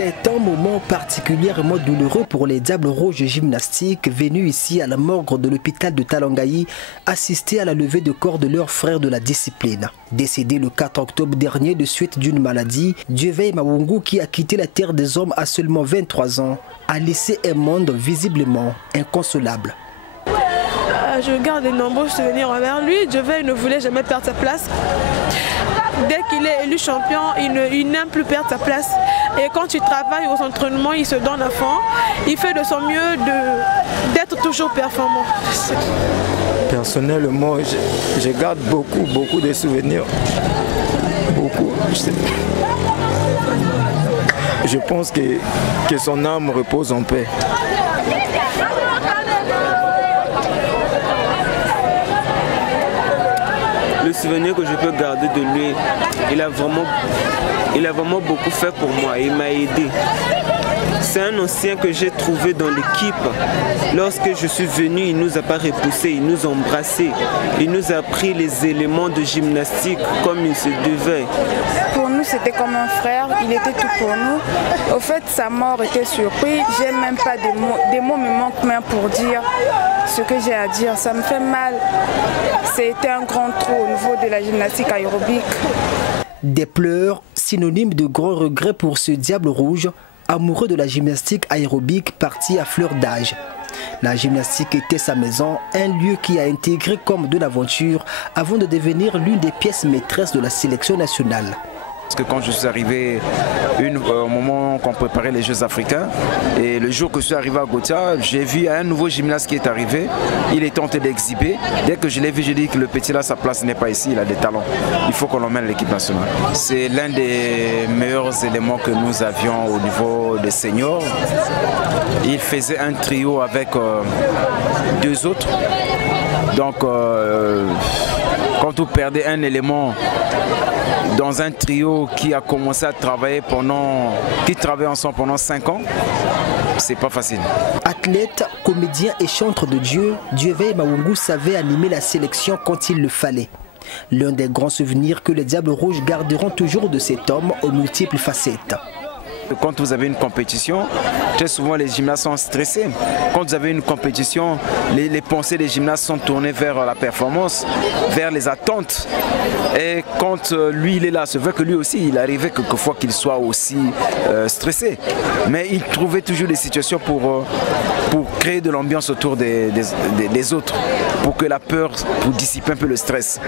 C'est un moment particulièrement douloureux pour les Diables Rouges Gymnastiques venus ici à la morgue de l'hôpital de Talangayi assister à la levée de corps de leur frère de la discipline. Décédé le 4 octobre dernier de suite d'une maladie, Dieuvei Mawungu, qui a quitté la terre des hommes à seulement 23 ans, a laissé un monde visiblement inconsolable. Je garde de nombreux souvenirs envers lui. Dieuvei ne voulait jamais perdre sa place. Dès qu'il est élu champion, il n'aime plus perdre sa place. Et quand il travaille aux entraînements, il se donne à fond. Il fait de son mieux d'être toujours performant. Personnellement, je garde beaucoup de souvenirs. Beaucoup. Je pense que son âme repose en paix. Le souvenir que je peux garder de lui, il a vraiment beaucoup fait pour moi, il m'a aidé. C'est un ancien que j'ai trouvé dans l'équipe. Lorsque je suis venu, il ne nous a pas repoussés, il nous a embrassés. Il nous a pris les éléments de gymnastique comme il se devait. Pour nous, c'était comme un frère, il était tout pour nous. Au fait, sa mort était surprise. J'ai même pas de mots. Des mots me manquent même pour dire ce que j'ai à dire. Ça me fait mal. C'était un grand trou au niveau de la gymnastique aérobique. Des pleurs, synonymes de grands regrets pour ce Diable Rouge, amoureux de la gymnastique aérobique parti à fleur d'âge. La gymnastique était sa maison, un lieu qui a intégré comme de l'aventure avant de devenir l'une des pièces maîtresses de la sélection nationale. Parce que quand je suis arrivé au moment qu'on préparait les Jeux africains, et le jour que je suis arrivé à Gotia, j'ai vu un nouveau gymnaste qui est arrivé. Il est tenté d'exhiber. Dès que je l'ai vu, j'ai dit que le petit là, sa place n'est pas ici, il a des talents. Il faut qu'on l'emmène à l'équipe nationale. C'est l'un des meilleurs éléments que nous avions au niveau des seniors. Il faisait un trio avec deux autres. Donc, quand vous perdez un élément dans un trio qui a commencé à travailler qui travaille ensemble pendant 5 ans, c'est pas facile. Athlète, comédien et chantre de Dieu, Dieuvei Mawungu savait animer la sélection quand il le fallait. L'un des grands souvenirs que les Diables Rouges garderont toujours de cet homme aux multiples facettes. Quand vous avez une compétition, très souvent les gymnastes sont stressés. Quand vous avez une compétition, les pensées des gymnastes sont tournées vers la performance, vers les attentes. Et quand lui il est là, c'est vrai que lui aussi il arrivait quelquefois qu'il soit aussi stressé. Mais il trouvait toujours des situations pour créer de l'ambiance autour des autres, pour que la peur, pour dissiper un peu le stress.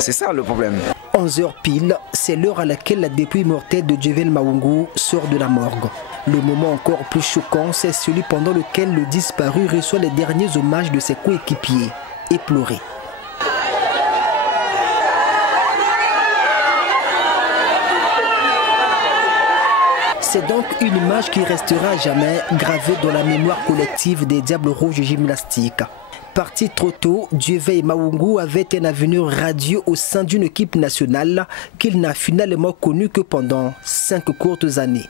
C'est ça le problème. 11h pile, c'est l'heure à laquelle la dépouille mortelle de Dieuvei Mawungu sort de la morgue. Le moment encore plus choquant, c'est celui pendant lequel le disparu reçoit les derniers hommages de ses coéquipiers, éplorés. C'est donc une image qui restera à jamais gravée dans la mémoire collective des Diables Rouges Gymnastiques. Parti trop tôt, Dieuvei Mawungu avait un avenir radieux au sein d'une équipe nationale qu'il n'a finalement connue que pendant 5 courtes années.